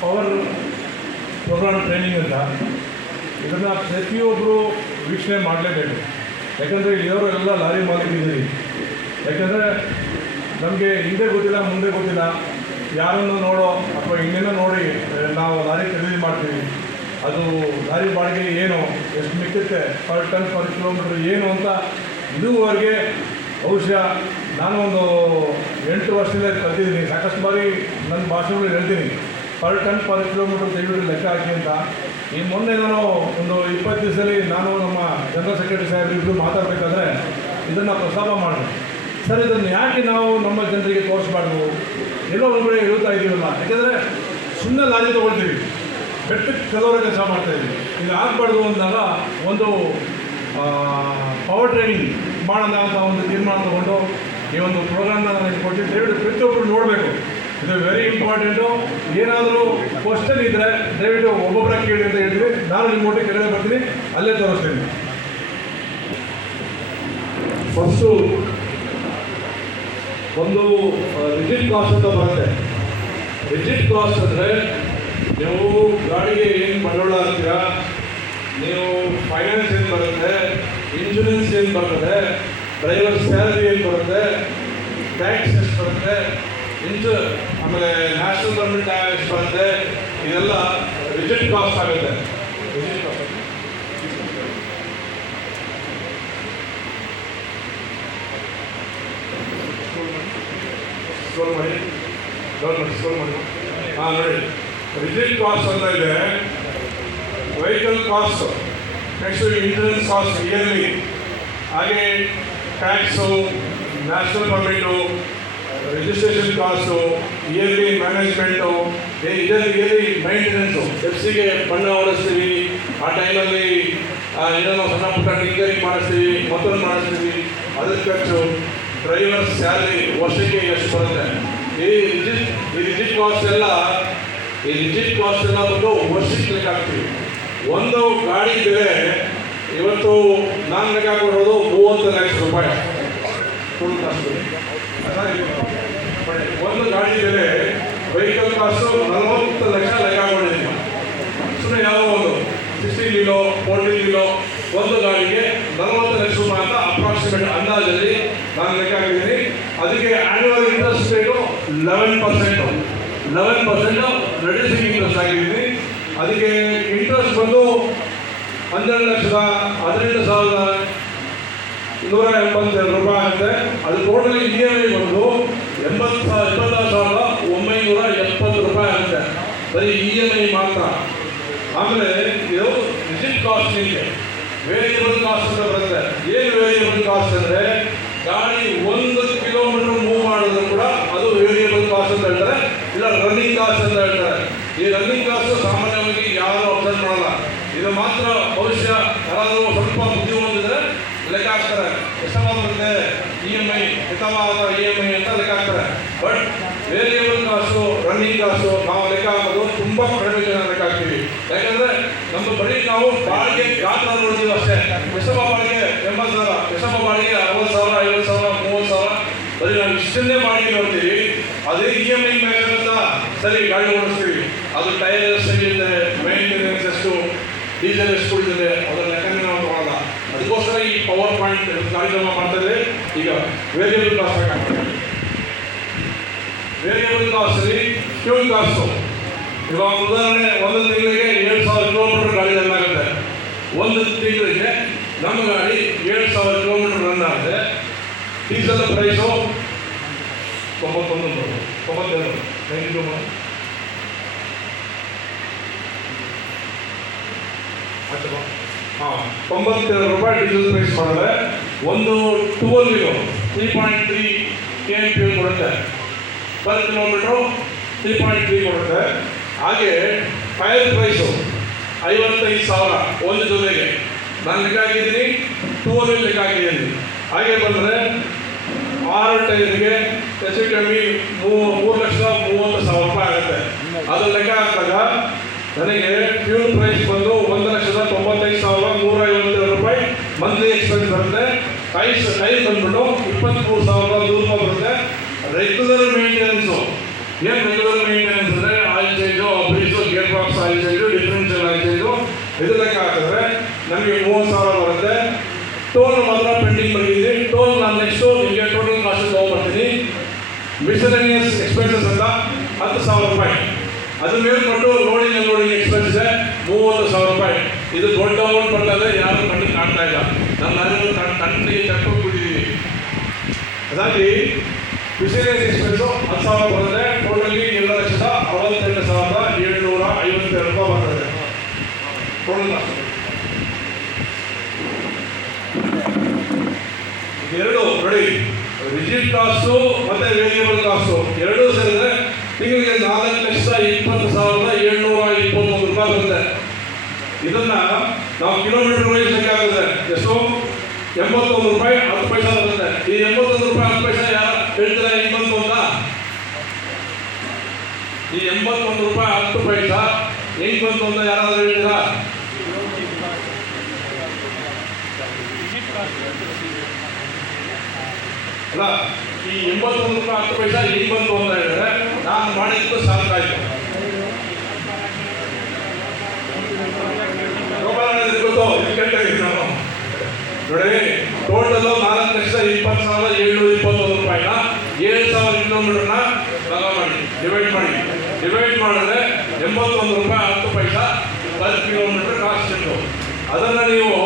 Power program training ಅಂತ. ಇದನ್ನು ಪ್ರತಿಯೊಬ್ಬರು ವೀಕ್ಷಣೆ ಮಾಡಲೇಬೇಕು. ಯಾಕಂದರೆ ಇಲ್ಲಿಯವರೆಲ್ಲ ಲಾರಿ ಮಾಲೀಕರಿದ್ದೀರಿ. ಯಾಕಂದರೆ ನಮಗೆ ಹಿಂದೆ ಗೊತ್ತಿಲ್ಲ, ಮುಂದೆ ಗೊತ್ತಿಲ್ಲ, ಯಾರನ್ನು ನೋಡೋ ಅಥವಾ ಇನ್ನೇನೋ ನೋಡಿ ನಾವು ಲಾರಿ ಖರೀದಿ ಮಾಡ್ತೀವಿ. ಅದು ಲಾರಿ ಬಾಡಿಗೆ ಏನು, ಎಷ್ಟು ಮಿಕ್ಕುತ್ತೆ, ಪರ್ ಟನ್ ಪರ್ ಕಿಲೋಮೀಟ್ರ್ ಏನು ಅಂತ ಇದುವರೆಗೆ ಬಹುಶಃ ನಾನು ಒಂದು 8 ವರ್ಷದಿಂದ ಕಲ್ತಿದ್ದೀನಿ. ಸಾಕಷ್ಟು ಬಾರಿ ನನ್ನ ಭಾಷೆಗಳು ಹೇಳ್ತೀನಿ, ಪರ್ ಟನ್ ಪರ್ ಕಿಲೋಮೀಟ್ರ್ ದಯವಿಟ್ಟು ಲೆಕ್ಕ ಹಾಕಿ ಅಂತ. ಈ ಮೊನ್ನೆ ನಾನು ಒಂದು 20 ದಿವಸದಲ್ಲಿ ನಾನು ನಮ್ಮ ಜನರಲ್ ಸೆಕ್ರೆಟರಿ ಸಾಹೇಬರಿಗೂ ಮಾತಾಡಬೇಕಾದ್ರೆ ಇದನ್ನು ಪ್ರಸ್ತಾಪ ಮಾಡಿದೆ. ಸರ್, ಇದನ್ನು ಯಾಕೆ ನಾವು ನಮ್ಮ ಜನರಿಗೆ ತೋರಿಸ್ಬಾರ್ದು, ಎಲ್ಲೋ ಒಂದು ಕಡೆ ಹೇಳ್ತಾ ಇದ್ದೀವಲ್ಲ. ಯಾಕೆಂದರೆ ಸುಮ್ಮನೆ ಲಾರಿ ತೊಗೊಳ್ತೀವಿ, ಬೆಟ್ಟಕ್ಕೆ ಕೆಲವರ ಕೆಲಸ ಮಾಡ್ತಾಯಿದ್ವಿ. ಇದು ಆಗಬಾರ್ದು ಅಂದಾಗ ಒಂದು ಪವರ್ ಟ್ರೈನಿಂಗ್ ಮಾಡೋಣ ಅಂತ ಒಂದು ತೀರ್ಮಾನ ತೊಗೊಂಡು ಈ ಒಂದು ಪ್ರೋಗ್ರಾಮ್ನ ನನಗೆ ಕೊಟ್ಟಿದ್ದು. ದಯವಿಟ್ಟು ಪ್ರತಿಯೊಬ್ಬರು ನೋಡಬೇಕು, ಇದು ವೆರಿ ಇಂಪಾರ್ಟೆಂಟು. ಏನಾದರೂ ಕ್ವಶನ್ ಇದ್ದರೆ ದಯವಿಟ್ಟು ಒಬ್ಬೊಬ್ಬರ ಕೇಳಿ ಅಂತ ಹೇಳ್ತೀವಿ. ನಾನು ನಿಮ್ಮ ಒಟ್ಟಿಗೆ ಕೆಳಗಡೆ ಬರ್ತೀನಿ, ಅಲ್ಲೇ ತೋರಿಸ್ತೀನಿ. ಫಸ್ಟು ಒಂದು ರಿಜಿಡ್ ಕಾಸ್ಟ್ ಅಂತ ಬರುತ್ತೆ. ರಿಜಿಡ್ ಕಾಸ್ಟ್ ಅಂದರೆ ನೀವು ಗಾಡಿಗೆ ಏನು ಬಂಡವಾಳ ಹಾಕ್ತೀರಾ, ನೀವು ಫೈನಾನ್ಸ್ ಏನು ಬರುತ್ತೆ, ಇನ್ಶೂರೆನ್ಸ್ ಏನು ಬರ್ತದೆ, ಡ್ರೈವರ್ ಸ್ಯಾಲರಿ ಏನು ಬರುತ್ತೆ, ಟ್ಯಾಕ್ಸ್ ಎಷ್ಟು ಬರುತ್ತೆ, ಆಮೇಲೆ ನ್ಯಾಷನಲ್ ಗೌರ್ಮೆಂಟ್ ಟ್ಯಾಕ್ಸ್ ಬರುತ್ತೆ, ಇದೆಲ್ಲ ರಿಜಿಡ್ ಕಾಸ್ಟ್ ಆಗುತ್ತೆ. ರಿಜಿಡ್ ಕಾಸ್ಟ್ ಸ್ಕೋರ್ ಮಾಡಿ. ಹಾಂ, ನೋಡಿ, ರಿಜಿಡ್ ಕಾಸ್ಟ್ ಅಂತ ಇದೆ. Vehicle cost, next insurance cost yearly, ಹಾಗೆ tax, national permit, registration cost, yearly management, yearly maintenance. ಎಫ್ಸಿಗೆ ಬಣ್ಣ ಹೊಡಿಸ್ತೀವಿ, ಆ ಟೈಮಲ್ಲಿ ಏನೋ ಸಣ್ಣ ಪುಟ್ಟ ಟಿಂಕರಿಂಗ್ ಮಾಡಿಸ್ತೀವಿ, ಮತ್ತೊಂದು ಮಾಡಿಸ್ತೀವಿ, ಅದ್ರ ಖರ್ಚು, ಡ್ರೈವರ್ ಸ್ಯಾಲರಿ ವರ್ಷಕ್ಕೆ ಎಷ್ಟು ಬರುತ್ತೆ. ಈ ರಿಜಿಡ್ ಕಾಸ್ಟ್ ಎಲ್ಲ ಬಂದು ವರ್ಷಕ್ಕೆ ಲೆಕ್ಕ ಹಾಕ್ತೀವಿ. ಒಂದು ಗಾಡಿ ಬೆಲೆ ಇವತ್ತು ನಾನು ಲೆಕ್ಕ ಹಾಕಿರೋದು 30 ಲಕ್ಷ ರೂಪಾಯಿ. ಒಂದು ಗಾಡಿ ಬೆಲೆ ವೆಹಿಕಲ್ ಕಾಸ್ಟು 40 ಲಕ್ಷ ಲೆಕ್ಕ ಹಾಕೊಂಡಿದ್ದೀನಿ. ಸುಮ್ಮನೆ ಯಾವುದೋ ಒಂದು 16 ವೀಲೋ 14 ವೀಲೋ ಒಂದು ಗಾಡಿಗೆ 40 ಲಕ್ಷ ರೂಪಾಯಿ ಅಂತ ಅಪ್ರಾಕ್ಸಿಮೇಟ್ ಅಂದಾಜಲ್ಲಿ ನಾನು ಲೆಕ್ಕ ಹಾಕಿದ್ದೀನಿ. ಅದಕ್ಕೆ annual interest rate 11% reducing interest ಆಗಿದ್ದೀನಿ. ಅದಕ್ಕೆ ಇಂಟ್ರೆಸ್ಟ್ ಬಂದು 12,18,182 ರೂಪಾಯಿ ಆಗುತ್ತೆ. ಅದು ಟೋಟಲಿ EMI ಬಂದು 26,970 ರೂಪಾಯಿ ಆಗುತ್ತೆ, ಬರೀ EMI ಮಾತ್ರ. ಆಮೇಲೆ ಇದು ರಿಜಿಡ್ ಕಾಸ್ಟ್ ನಿಮಗೆ ವೇರಿಯಬಲ್ ಕಾಸ್ಟ್ ಅಂತ ಬರುತ್ತೆ. ಏನು ವೇರಿಯಬಲ್ ಕಾಸ್ಟ್ ಅಂದರೆ ಗಾಡಿ 1 ಕಿಲೋಮೀಟರ್ ಮೂವ್ ಮಾಡಿದ್ರು ಕೂಡ ಅದು ವೇರಿಯಬಲ್ ಕಾಸ್ಟ್ ಅಂತ ಹೇಳ್ತಾರೆ, ಇಲ್ಲ ರನ್ನಿಂಗ್ ಕಾಸ್ಟ್ ಅಂತ ಹೇಳ್ತಾರೆ. ಈ ರನ್ನಿಂಗ್ ಕಾಸ್ಟ್ ಸಾಮಾನ್ಯವಾಗಿ ಯಾರು ಅಬ್ಸರ್ವ್ ಮಾಡಲ್ಲ. ಇದು ಮಾತ್ರ ಭವಿಷ್ಯ ಯಾರಾದರೂ ಸ್ವಲ್ಪ ಬುದ್ಧಿ ಹೊಂದಿದ್ರೆ ಲೆಕ್ಕ ಹಾಕ್ತಾರೆ, ಎಷ್ಟವ ಬರುತ್ತೆ EMI, ಹಿತವಾದ EMI ಅಂತ ಲೆಕ್ಕ ಹಾಕ್ತಾರೆ. But variable cost, running cost ನಾವು ಲೆಕ್ಕ ಹಾಕೋದು ತುಂಬ ಕಡಿಮೆ ಜನ ಲೆಕ್ಕ ಹಾಕ್ತೀವಿ. ಯಾಕಂದರೆ ನಮ್ಮ ಬಳಿ ನಾವು ಬಾಡಿಗೆ ಗಾತ್ರ ನೋಡ್ತೀವಿ ಅಷ್ಟೇ. ಎಷ್ಟವ ಬಾಡಿಗೆ 80,000, ಎಷ್ಟವ ಬಾಡಿಗೆ 60,000, 50,000, 30,000, ಬರೀ ನಾವು ಇಷ್ಟನ್ನೇ ಬಾಡಿಗೆ ನೋಡ್ತೀವಿ. ಅದೇ EMI ಮೇಲೆ ಅಂತ ಸರಿ ಗಾಡಿ ಓಡಿಸ್ತೀವಿ, ಅದು ಟೈರ್ ಎಷ್ಟಾಗಿದೆ, ಮೇಂಟೆನೆನ್ಸ್ ಎಷ್ಟು, ಡೀಸೆಲ್ ಎಷ್ಟು ಕುಡಿದಿದೆ, ಅದರ ಲೆಕ್ಕನೇ ನಾವು ತಗೊಳ್ಳಲ್ಲ. ಅದಕ್ಕೋಸ್ಕರ ಈ ಪವರ್ ಪಾಯಿಂಟ್ ಕಾರ್ಯಕ್ರಮ ಮಾಡ್ತಾರೆ. ಈಗ ವೇರಿಯಬಲ್ ಕಾಸ್ಟ್ ಹಾಕ್ತಾರೆ. ವೇರಿಯಬಲ್ ಕಾಸ್ಟಲ್ಲಿ ಫ್ಯೂಲ್ ಕಾಸ್ಟು ಇವಾಗ ಉದಾಹರಣೆ, ಒಂದು ತಿಂಗಳಿಗೆ 7,000 ಕಿಲೋಮೀಟರ್ ಗಾಡಿ ರನ್ ಆಗುತ್ತೆ. ಒಂದು ತಿಂಗಳಿಗೆ ನಮ್ಮ ಗಾಡಿ 7,000 ಕಿಲೋಮೀಟರ್ ರನ್ ಆಗುತ್ತೆ. ಡೀಸೆಲ್ ಪ್ರೈಸು 92 ರೂಪಾಯಿ ಡೀಸೆಲ್ ಪ್ರೈಸ್ ಮಾಡಿದ್ರೆ ಒಂದು 12 ವೀಲೋ 3.3 kmph ಕೊಡುತ್ತೆ. ಪರ್ ಕಿಲೋಮೀಟ್ರು 3.3 ಕೊಡುತ್ತೆ. ಹಾಗೆ ಟೈರ್ ಪ್ರೈಸು 55,000 ಒಂದು ಜೊತೆಗೆ ನಾನು ಲೆಕ್ಕ ಹಾಕಿದ್ದೀನಿ, 2 ವೀಲ್ ಲೆಕ್ಕ ಹಾಕಿದ್ದೀನಿ. ಹಾಗೆ ಬಂದರೆ 6 ಟೈರ್ಗೆ ಹೆಚ್ಚು ಕಮ್ಮಿ 3,30,000 ರೂಪಾಯಿ ಆಗುತ್ತೆ. ಅದು ಲೆಕ್ಕ ಹಾಕಿದಾಗ ನನಗೆ ಫ್ಯೂಲ್ ಪ್ರೈಸ್ ಬಂದು 1,95,152 ರೂಪಾಯಿ ಮಂತ್ಲಿ ಎಕ್ಸ್ಪೆನ್ಸ್ ಬರುತ್ತೆ. ಟೈರ್ ಬಂದ್ಬಿಟ್ಟು 23,100 ರೂಪಾಯಿ ಬರುತ್ತೆ. ರೆಗ್ಯುಲರ್ ಮೇಂಟೆನೆನ್ಸು, ಏನು ರೆಗ್ಯುಲರ್ ಮೇಂಟೆನೆನ್ಸ್ ಅಂದರೆ ಆಯಿಲ್ ಚೇಂಜು, ಬ್ರೀಸು, type of soil size, differential oil size ಇದು ಲೆಕ್ಕ ಹಾಕಿದ್ರೆ ನಮಗೆ 30,000 ಬರುತ್ತೆ. ಟೋಲ್ ಮಾತ್ರ ಪೆಂಡಿಂಗ್ ಬಂದಿದ್ದೀನಿ. ಟೋಲ್ ನಾನು ನೆಕ್ಸ್ಟು ನಿಮಗೆ ಟೋಟಲ್ ಕಾಸ್ಟ್ ತೊಗೊಂಡ್ಬರ್ತೀನಿ. ಮಿಸಲೇನಿಯಸ್ ಎಕ್ಸ್ಪೆನ್ಸಸ್ ಅಂತ 10,000 ರೂಪಾಯಿ. ಅದ್ರ ಮೇಲ್ಪಟ್ಟು ಲೋಡಿಂಗ್ ಎಕ್ಸ್ಪೆನ್ಸ್ ಇದೆ 30,000 ರೂಪಾಯಿ. ಇದು ದೊಡ್ಡ ಅಮೌಂಟ್ ಬರ್ತದೆ, ಯಾರು ಕಣ್ಣಿಗೆ ಕಾಣ್ತಾ ಇಲ್ಲ. ನಾನು ಕಣ್ಣಿಗೆ ತಕ್ಕೊಬಿಟ್ಟಿದ್ದೀನಿ. ಅದಾಗಿ ಮಿಸಲೇನಿಯಸ್ ಎಕ್ಸ್ಪೆನ್ಸು 10,000 ಬರುತ್ತೆ. ಟೋಟಲಿ 2,68,752 ರೂಪಾಯಿ ಬರ್ತದೆ ಟೋಟಲ್ ಕಾಸ್ಟ್. ಎರಡು ನೋಡಿ, ರಿಜಿಡ್ ಕಾಸ್ಟು ಮತ್ತು ವೇರಿಯಬಲ್ ಕಾಸ್ಟು ಎರಡೂ ಸೇರಿದ್ರೆ ತಿಂಗಳಿಗೆ 4,20,723 ರೂಪಾಯಿ ಬರುತ್ತೆ. ಇದನ್ನ ನಾವು ಕಿಲೋಮೀಟರ್ ವೈಸ್ ಲೆಕ್ಕ ಆಗುತ್ತೆ. ಎಷ್ಟು? 81 ರೂಪಾಯಿ 10 ಪೈಸೆ ಬರುತ್ತೆ. ಈ 81 ರೂಪಾಯಿ 10 ಪೈಸೆ ಯಾರು ಹೇಳ್ತೀರಾ ಹೆಂಗೆ ಬಂತು ಅಂತ? ಈ 81 ರೂಪಾಯಿ 10 ಪೈಸೆ ಹೆಂಗೆ ಬಂತು ಅಂತ ಯಾರಾದ್ರೂ ಹೇಳ್ತೀರಾ? ಅಲ್ಲ, ಈ 81 ರೂಪಾಯಿ 10 ಪೈಸೆ ಹೆಂಗೆ ಬಂತು ಅಂತ ಹೇಳಿದ್ರೆ ನಾನು ಮಾಡಿದ್ದು ಸಾಕಾಯ್ತು. ಗೊತ್ತು ಇದು ಕೇಳ್ತಾ ಇದ್ದೀನಿ ನಾನು. ನೋಡಿ, ಟೋಟಲು 4,20,721 ರೂಪಾಯಿನ 7,000 ಕಿಲೋಮೀಟರ್ನ ಭಾಗ ಮಾಡಿ ಡಿವೈಡ್ ಮಾಡಿದ್ರೆ 81 ರೂಪಾಯಿ 10 ಪೈಸೆ ಪರ್ ಕಿಲೋಮೀಟರ್ ಕಾಸ್ಟ್ ಇತ್ತು. ಅದನ್ನು ನೀವು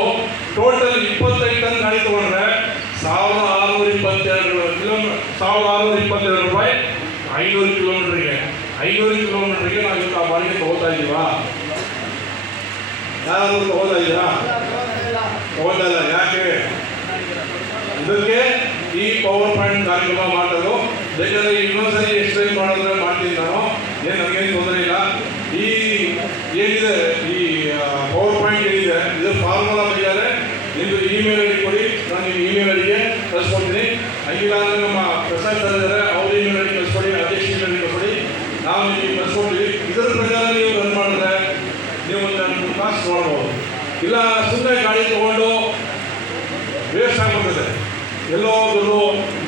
ಟೋಟಲ್ 25 ಟನ್ ಗಾಡಿ ತೊಗೊಂಡ್ರೆ 1,622 ರೂಪಾಯಿ 500 ಕಿಲೋಮೀಟರ್ಗೆ. 500 ಕಿಲೋಮೀಟರ್ಗೆ ನಾವು ಇವತ್ತು ಆ ಬಾಡಿಗೆ ತಗೋತಾ ಇದ್ದೀವಾ? ಯಾರು ತಗೋತಾ ಇದ್ದೀರಾ? ತಗೋತಾ ಇಲ್ಲ. ಯಾಕೆ? ಇದಕ್ಕೆ ಈ ಪವರ್ ಪಾಯಿಂಟ್ ಕಾರ್ಯಕ್ರಮ ಮಾಡೋದು. ಬೇಕಾದ್ರೆ ಇನ್ನೊಂದ್ಸರಿ ಎಕ್ಸ್ಪ್ಲೈನ್ ಮಾಡಿದ್ರೆ ಮಾಡ್ತೀನಿ ನಾನು, ಏನು ನಮಗೇನು ತೊಂದರೆ ಇಲ್ಲ. ಈ ಏನಿದೆ ಈ ಪವರ್ ಪಾಯಿಂಟ್ ಏನಿದೆ ಇದು ಫಾರ್ಮುಲಾ ಬೇಕಾದ್ರೆ ನಿಮ್ಮದು ಇಮೇಲ್ ಐ ಡಿ ಕೊಡಿ, ನಾನು ನಿಮ್ಮ ಇಮೇಲ್ ಐಡಿಗೆ ಕಳಿಸ್ಕೊಡ್ತೀನಿ. ಹಂಗಿಲ್ಲ ಅಂದರೆ ನಮ್ಮ ಪ್ರಸಾದ್ ಸರ್ ಇದ್ದಾರೆ, ಅವ್ರ ಇಮೇಲ್ ಐ ಡಿ ಕಳಿಸ್ಕೊಡಿ, ಅಧ್ಯಕ್ಷ ಇಮೇಲ್ ಐ ಡಿ ಕಳಿಸ್ಕೊಡಿ, ನಾವು ನಿಮಗೆ ಕಳಿಸ್ಕೊಡ್ತೀವಿ. ಇದರ ಪ್ರಕಾರ ನೀವು ರನ್ ಮಾಡಿದ್ರೆ ನೀವು ನನ್ನ ಕಾಸ್ಟ್ ಮಾಡ್ಬೋದು. ಇಲ್ಲ ಸುಮ್ಮನೆ ಗಾಡಿ ತೊಗೊಂಡು ವೇಸ್ಟ್ ಆಗಿಬಿಡ್ತದೆ. ಎಲ್ಲೋ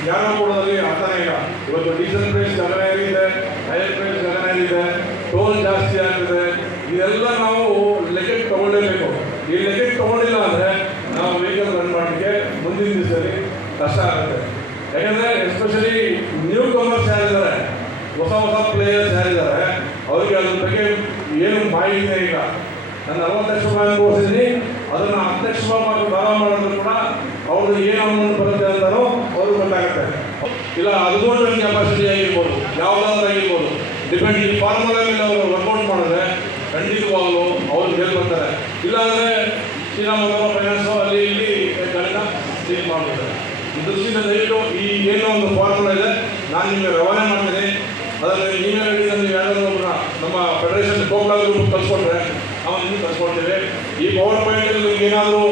ಯಾರೋ ಕೊಡೋದ್ರಲ್ಲಿ ಅರ್ಥನೇ ಇಲ್ಲ. ಇವತ್ತು ಡೀಸೆಲ್ ಪ್ರೈಸ್ ಗಗನ ಏರಿದೆ, ಟೈರ್ ಪ್ರೈಸ್ ಗಗನ ಏರಿದೆ, ಟೋಲ್ ಜಾಸ್ತಿ ಆಗ್ತದೆ. ಇದೆಲ್ಲ ನಾವು ಲೆಕ್ಕಕ್ಕೆ ತಗೊಳ್ಳೇಬೇಕು. ಈ ಲೆಕ್ಕಕ್ಕೆ ತಗೊಂಡಿಲ್ಲ ಅಂದರೆ ನಾವು ವೆಹಿಕಲ್ ರನ್ ಮಾಡೋಕ್ಕೆ ಮುಂದಿನ ದಿವಸದಲ್ಲಿ ಕಷ್ಟ ಆಗುತ್ತೆ. ಯಾಕೆಂದರೆ ಎಸ್ಪೆಷಲಿ ನ್ಯೂ ಕಮರ್ಸ್ ಯಾರಿದ್ದಾರೆ, ಹೊಸ ಪ್ಲೇಯರ್ಸ್ ಯಾರಿದ್ದಾರೆ, ಅವರಿಗೆ ಅದ್ರ ಬಗ್ಗೆ ಏನು ಮಾಹಿತಿನೇ ಇಲ್ಲ. ನಾನು 40 ಲಕ್ಷ ರೂಪಾಯಿ ಅನುಭವಿಸಿದ್ದೀನಿ. ಅದನ್ನು 10 ಲಕ್ಷ ರೂಪಾಯಿ ಭಾಗ ಮಾಡಿದ್ರು ಕೂಡ ಅವ್ರದ್ದು ಏನು ಅಮೌಂಟ್ ಬರುತ್ತೆ ಅಂತಾನೋ ಅವ್ರಿಗೆ ಗೊತ್ತಾಗುತ್ತೆ. ಇಲ್ಲ ಅದೊಂದು ಕೆಪಾಸಿಟಿ ಆಗಿರ್ಬೋದು, ಯಾವುದಾದ್ರೂ ಆಗಿರ್ಬೋದು, ಡಿಪೆಂಡ್. ಈ ಫಾರ್ಮುಲಾ ಮೇಲೆ ಅವರು ವರ್ಕೌಟ್ ಮಾಡಿದ್ರೆ ಖಂಡಿತವಾಗಲೂ ಅವ್ರು ಗೆದ್ದು ಬರ್ತಾರೆ. ಇಲ್ಲಾಂದರೆ ಶ್ರೀರಾಮಪುರ ಫೈನಾನ್ಸು ಅಲ್ಲಿ ಇಲ್ಲಿ ಗಾಡಿನ ಸೀಲ್ ಮಾಡ್ಬಿಡ್ತಾರೆ. ಈ ದೃಷ್ಟಿಯಿಂದ ದಯವಿಟ್ಟು ಈ ಏನೋ ಒಂದು ಫಾರ್ಮುಲಾ ಇದೆ, ನಾನು ನಿಮಗೆ ರವಾನೆ ಮಾಡ್ತೀನಿ. ಅದನ್ನು ಇಮೇಲ್ ಐ ಡಿ ನೀವು ಯಾರಾದರೂ ಒಬ್ಬರ ನಮ್ಮ ಫೆಡರೇಷನ್ ಗೋಪಾಲ ಗ್ರೂಪ್ ಕಳ್ಸ್ಕೊಟ್ರೆ ನಾವು ನಿಮಗೆ ಕಳ್ಸ್ಕೊಡ್ತೀವಿ. ಈ ಪವರ್ ಪಾಯಿಂಟಲ್ಲಿ ನಿಮ್ಗೆ ಏನಾದರೂ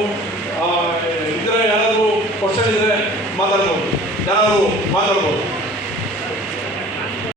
ಇದ್ದರೆ ಯಾರಾದರೂ ಕ್ವಶನ್ ಇದ್ದರೆ ಮಾತಾಡ್ಬೋದು.